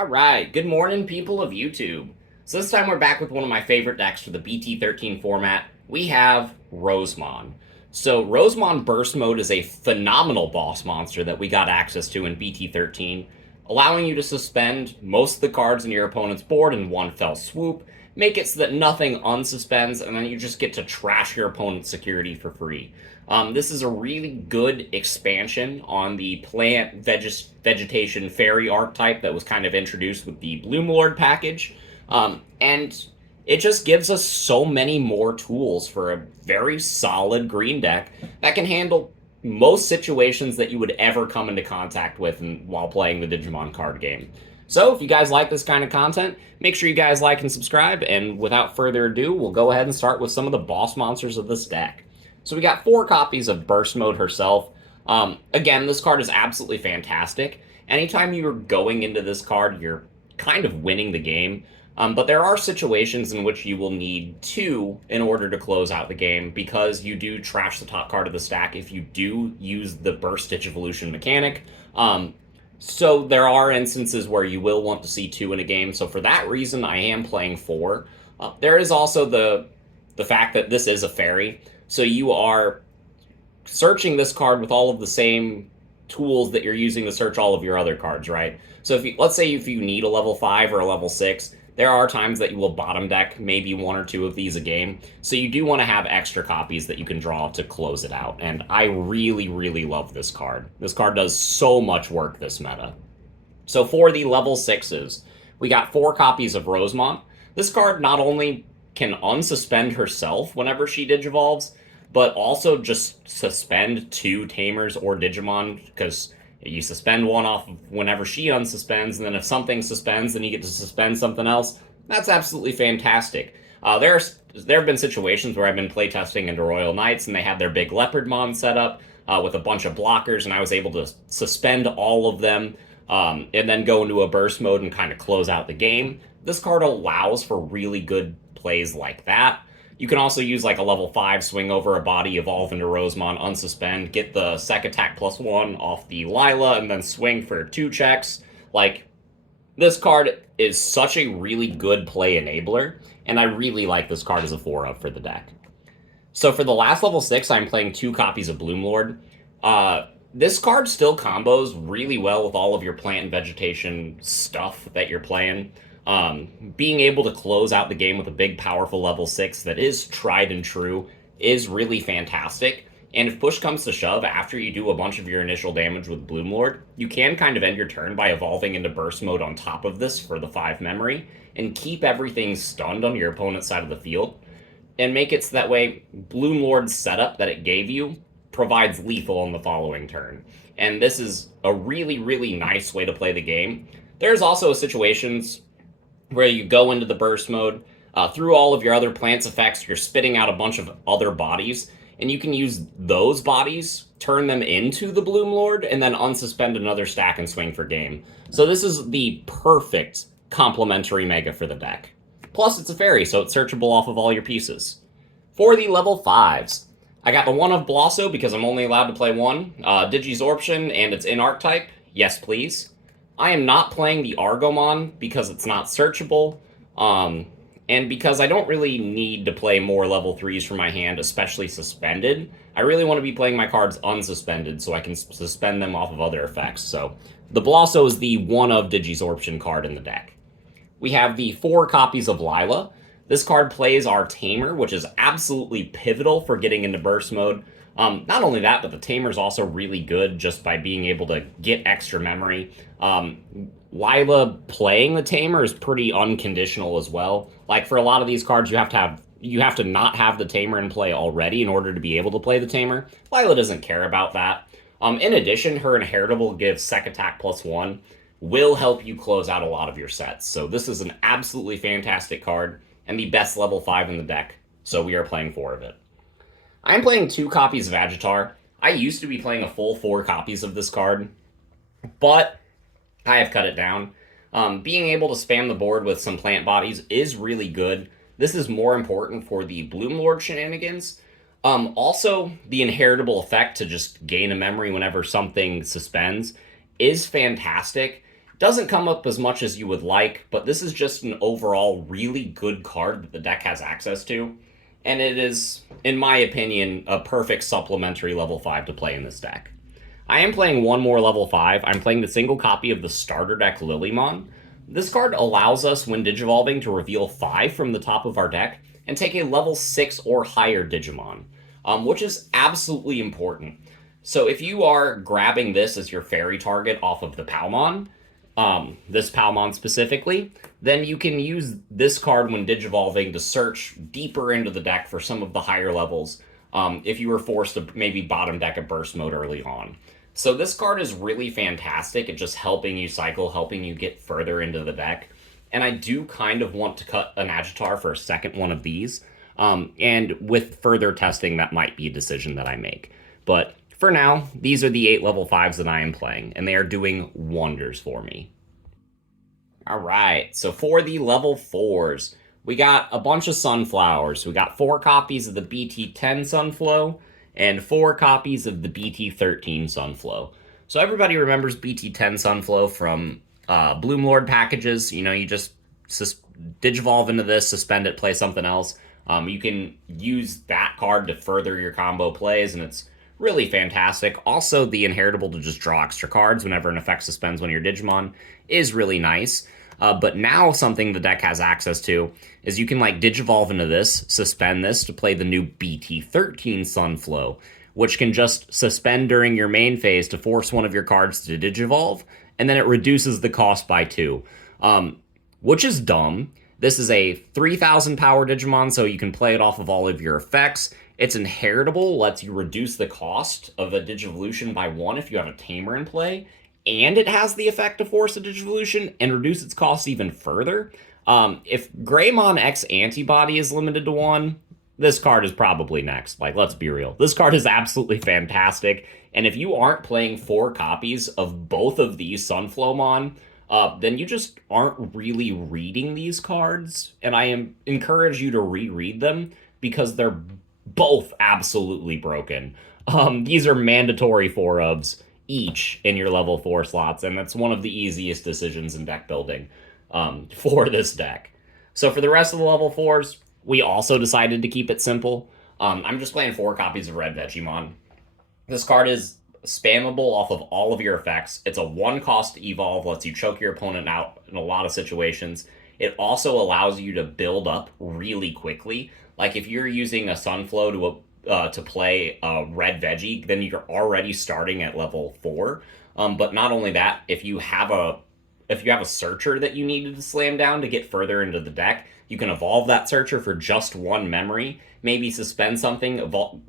Alright, good morning, people of YouTube. So this time we're back with one of my favorite decks for the BT13 format. We have Rosemon. So Rosemon Burst Mode is a phenomenal boss monster that we got access to in BT13, allowing you to suspend most of the cards in your opponent's board in one fell swoop, make it so that nothing unsuspends, and then you just get to trash your opponent's security for free. This is a really good expansion on the plant vegetation fairy archetype that was kind of introduced with the Bloomlord package. And it just gives us so many more tools for a very solid green deck that can handle most situations that you would ever come into contact with while playing the Digimon card game. So if you guys like this kind of content, make sure you guys like and subscribe, and without further ado, we'll go ahead and start with some of the boss monsters of this deck. So we got 4 copies of Burst Mode herself. Again, this card is absolutely fantastic. Anytime you're going into this card, you're kind of winning the game. But there are situations in which you will need 2 in order to close out the game, because you do trash the top card of the stack if you do use the Burst Stitch Evolution mechanic. So there are instances where you will want to see 2 in a game, so for that reason I am playing 4. There is also the fact that this is a fairy, so you are searching this card with all of the same tools that you're using to search all of your other cards, right? So let's say if you need a level 5 or a level 6, there are times that you will bottom deck maybe 1 or 2 of these a game, so you do want to have extra copies that you can draw to close it out, and I really, really love this card. This card does so much work this meta. So for the level 6s, we got 4 copies of Rosemon. This card not only can unsuspend herself whenever she digivolves, but also just suspend 2 Tamers or Digimon, because you suspend one off whenever she unsuspends, and then if something suspends, then you get to suspend something else. That's absolutely fantastic. There have been situations where I've been playtesting into Royal Knights, and they had their big Leopardmon set up with a bunch of blockers, and I was able to suspend all of them and then go into a burst mode and kind of close out the game. This card allows for really good plays like that. You can also use like a level 5 swing over a body, evolve into Rosemon, unsuspend, get the sec attack +1 off the Lila, and then swing for 2 checks. Like, this card is such a really good play enabler, and I really like this card as a 4-of for the deck. So for the last level 6, I'm playing 2 copies of Bloomlord. This card still combos really well with all of your plant and vegetation stuff that you're playing. Being able to close out the game with a big, powerful level 6 that is tried and true is really fantastic. And if push comes to shove, after you do a bunch of your initial damage with Bloomlord, you can kind of end your turn by evolving into burst mode on top of this for the 5 memory, and keep everything stunned on your opponent's side of the field, and make it so that way Bloomlord's setup that it gave you provides lethal on the following turn. And this is a really, really nice way to play the game. There's also situations where you go into the burst mode, through all of your other plants effects, you're spitting out a bunch of other bodies, and you can use those bodies, turn them into the Bloomlord, and then unsuspend another stack and swing for game. So this is the perfect complementary mega for the deck. Plus, it's a fairy, so it's searchable off of all your pieces. For the level 5s, I got the 1 of Blosso because I'm only allowed to play 1, Digisorption, and it's in Archetype. Yes, please. I am not playing the Argomon because it's not searchable, and because I don't really need to play more level 3s from my hand, especially suspended. I really want to be playing my cards unsuspended so I can suspend them off of other effects. So the Blosso is the 1 of Digisorption card in the deck. We have the 4 copies of Lila. This card plays our Tamer, which is absolutely pivotal for getting into burst mode. Not only that, but the Tamer's also really good just by being able to get extra memory. Lila playing the Tamer is pretty unconditional as well. Like, for a lot of these cards, you have to not have the Tamer in play already in order to be able to play the Tamer. Lila doesn't care about that. In addition, her inheritable gives sec attack +1 will help you close out a lot of your sets. So this is an absolutely fantastic card and the best level 5 in the deck. So we are playing 4 of it. I'm playing 2 copies of Agitar. I used to be playing a full 4 copies of this card, but I have cut it down. Being able to spam the board with some plant bodies is really good. This is more important for the Bloomlord shenanigans. Also, the inheritable effect to just gain a memory whenever something suspends is fantastic, Doesn't come up as much as you would like, but this is just an overall really good card that the deck has access to. And it is, in my opinion, a perfect supplementary level 5 to play in this deck. I am playing one more level 5. I'm playing the single copy of the starter deck Lilymon. This card allows us, when Digivolving, to reveal 5 from the top of our deck and take a level 6 or higher Digimon, which is absolutely important. So if you are grabbing this as your fairy target off of the Palmon, this Palmon specifically, then you can use this card when Digivolving to search deeper into the deck for some of the higher levels, if you were forced to maybe bottom deck a burst mode early on. So this card is really fantastic at just helping you cycle, helping you get further into the deck. And I do kind of want to cut an Agitar for a second one of these. And with further testing, that might be a decision that I make. But for now, these are the 8 level 5s that I am playing, and they are doing wonders for me. Alright, so for the level 4s, we got a bunch of Sunflowers. We got 4 copies of the BT10 Sunflow, and 4 copies of the BT13 Sunflow. So everybody remembers BT10 Sunflow from Bloomlord packages. You know, you just Digivolve into this, suspend it, play something else. You can use that card to further your combo plays, and it's really fantastic. Also, the inheritable to just draw extra cards whenever an effect suspends one of your Digimon is really nice. But now something the deck has access to is you can like Digivolve into this, suspend this to play the new BT13 Sunflow, which can just suspend during your main phase to force one of your cards to Digivolve, and then it reduces the cost by 2, which is dumb. This is a 3,000 power Digimon, so you can play it off of all of your effects. It's inheritable, lets you reduce the cost of a Digivolution by 1 if you have a Tamer in play, and it has the effect to force a Digivolution and reduce its cost even further. If Greymon X Antibody is limited to 1, this card is probably next. Like, let's be real. This card is absolutely fantastic, and if you aren't playing 4 copies of both of these Sunflowmon, then you just aren't really reading these cards, and I encourage you to reread them because they're both absolutely broken. These are mandatory 4-ofs each in your level 4 slots, and that's one of the easiest decisions in deck building for this deck. So for the rest of the level 4s, we also decided to keep it simple. I'm just playing 4 copies of Red Vegemon. This card is spammable off of all of your effects. It's a 1-cost evolve, lets you choke your opponent out in a lot of situations. It also allows you to build up really quickly. Like if you're using a Sunflow to play a Red Veggie, then you're already starting at level 4. But not only that, if you have a searcher that you needed to slam down to get further into the deck, you can evolve that searcher for just 1 memory, maybe suspend something,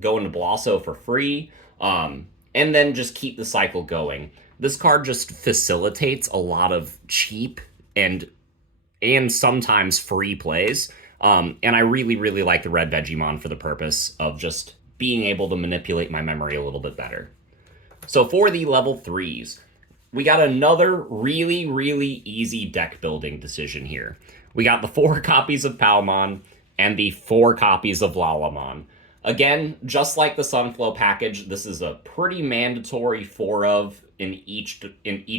go into Blosso for free, and then just keep the cycle going. This card just facilitates a lot of cheap and sometimes free plays. And I really, really like the Red Vegemon for the purpose of just being able to manipulate my memory a little bit better. So for the level 3s, we got another really, really easy deck building decision here. We got the 4 copies of Palmon and the 4 copies of Lalamon. Again, just like the Sunflow package, this is a pretty mandatory 4-of in each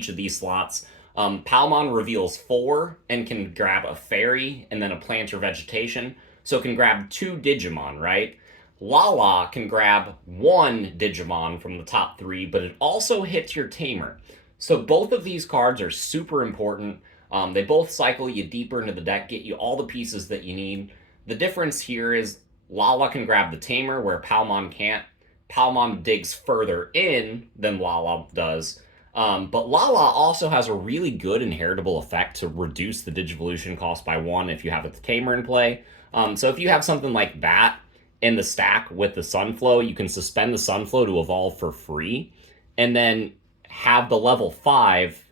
of these slots. Palmon reveals 4 and can grab a fairy and then a plant or vegetation, so it can grab 2 Digimon, right? Lala can grab 1 Digimon from the top 3, but it also hits your Tamer. So both of these cards are super important. They both cycle you deeper into the deck, get you all the pieces that you need. The difference here is Lala can grab the Tamer where Palmon can't. Palmon digs further in than Lala does. But Lala also has a really good inheritable effect to reduce the Digivolution cost by 1 if you have a Tamer in play. So if you have something like that in the stack with the Sunflow, you can suspend the Sunflow to evolve for free, and then have the level 5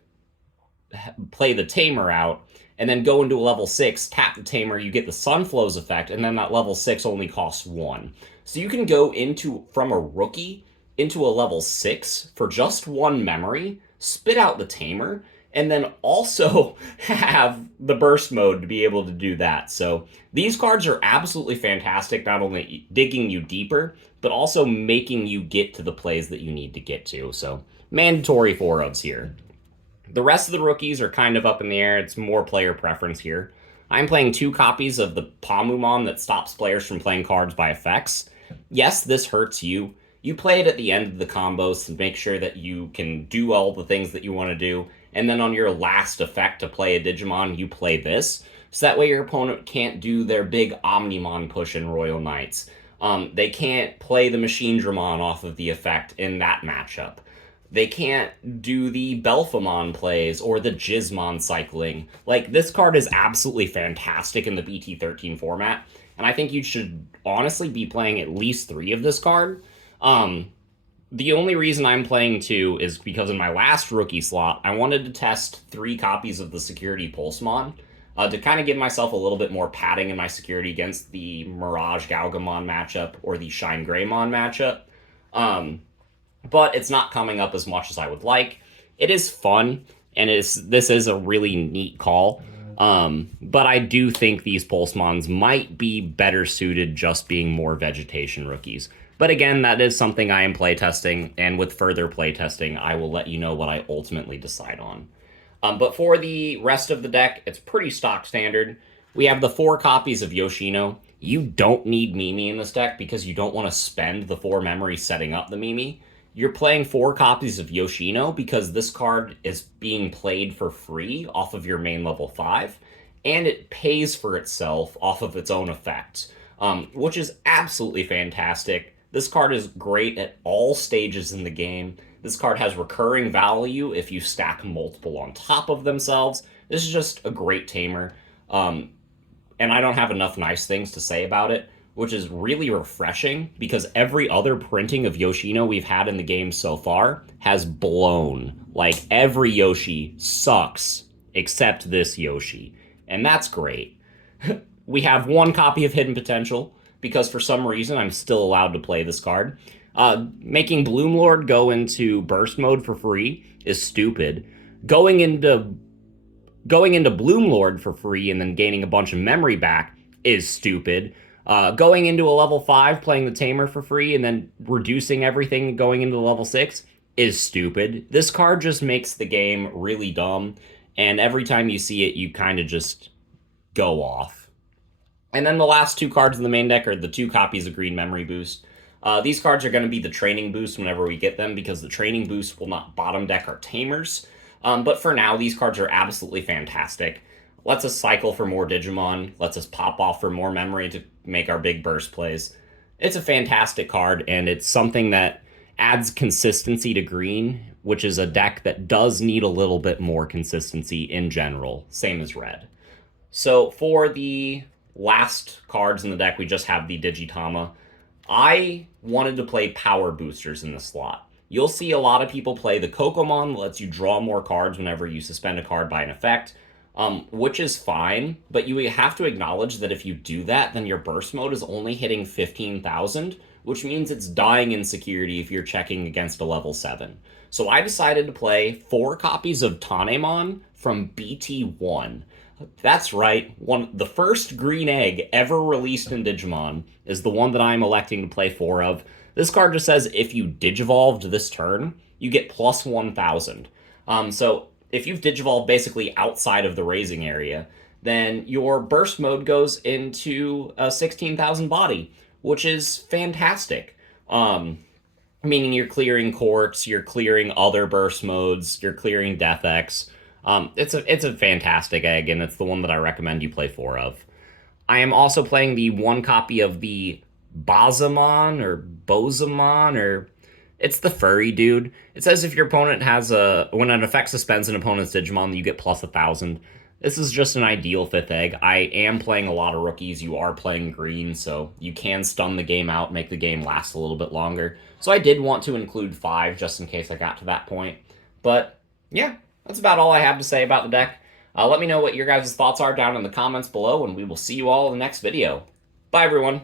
play the Tamer out, and then go into a level 6, tap the Tamer, you get the Sunflow's effect, and then that level 6 only costs 1. So you can go from a rookie into a level 6 for just 1 memory, spit out the Tamer, and then also have the burst mode to be able to do that. So these cards are absolutely fantastic, not only digging you deeper, but also making you get to the plays that you need to get to. So mandatory 4-ofs here. The rest of the rookies are kind of up in the air. It's more player preference here. I'm playing 2 copies of the Palmumon that stops players from playing cards by effects. Yes, this hurts you. You play it at the end of the combos to make sure that you can do all the things that you want to do, and then on your last effect to play a Digimon, you play this. So that way your opponent can't do their big Omnimon push in Royal Knights. They can't play the Machinedramon off of the effect in that matchup. They can't do the Belphamon plays or the Gizmon cycling. Like, this card is absolutely fantastic in the BT13 format, and I think you should honestly be playing at least 3 of this card. The only reason I'm playing 2 is because in my last rookie slot, I wanted to test 3 copies of the Security Pulsemon to kind of give myself a little bit more padding in my security against the miragegaogamon matchup or the Shinegreymon matchup. But it's not coming up as much as I would like. It is fun, and this is a really neat call. But I do think these Pulsemons might be better suited just being more vegetation rookies. But again, that is something I am playtesting, and with further playtesting, I will let you know what I ultimately decide on. But for the rest of the deck, it's pretty stock standard. We have the 4 copies of Yoshino. You don't need Mimi in this deck because you don't want to spend the 4 memory setting up the Mimi. You're playing 4 copies of Yoshino because this card is being played for free off of your main level 5, and it pays for itself off of its own effect, which is absolutely fantastic. This card is great at all stages in the game. This card has recurring value if you stack multiple on top of themselves. This is just a great tamer, and I don't have enough nice things to say about it, which is really refreshing because every other printing of Yoshino we've had in the game so far has blown. Like, every Yoshi sucks except this Yoshi, and that's great. We have 1 copy of Hidden Potential because for some reason I'm still allowed to play this card. Making Bloomlord go into burst mode for free is stupid. Going into Bloomlord for free and then gaining a bunch of memory back is stupid. Going into a level 5, playing the Tamer for free, and then reducing everything going into level 6 is stupid. This card just makes the game really dumb, and every time you see it, you kind of just go off. And then the last 2 cards in the main deck are the 2 copies of Green Memory Boost. These cards are going to be the training boost whenever we get them, because the training boost will not bottom deck our Tamers. But for now, these cards are absolutely fantastic. Lets us cycle for more Digimon, lets us pop off for more memory to make our big burst plays. It's a fantastic card, and it's something that adds consistency to green, which is a deck that does need a little bit more consistency in general, same as red. So for the last cards in the deck, we just have the Digitama. I wanted to play power boosters in this slot. You'll see a lot of people play the Kokomon that lets you draw more cards whenever you suspend a card by an effect. Which is fine, but you have to acknowledge that if you do that, then your burst mode is only hitting 15,000, which means it's dying in security if you're checking against a level 7. So I decided to play 4 copies of Tanemon from BT1. That's right, the first green egg ever released in Digimon is the one that I'm electing to play 4 of. This card just says if you Digivolved this turn, you get plus 1,000. So if you've Digivolved basically outside of the raising area, then your burst mode goes into a 16,000 body, which is fantastic. Meaning you're clearing Quartz, you're clearing other burst modes, you're clearing Death X. It's a fantastic egg, and it's the one that I recommend you play 4 of. I am also playing the 1 copy of the Bozamon, or it's the furry dude. It says if your opponent has when an effect suspends an opponent's Digimon, you get plus 1,000. This is just an ideal 5th egg. I am playing a lot of rookies. You are playing green, so you can stun the game out, make the game last a little bit longer. So I did want to include 5 just in case I got to that point. But yeah, that's about all I have to say about the deck. Let me know what your guys' thoughts are down in the comments below, and we will see you all in the next video. Bye, everyone.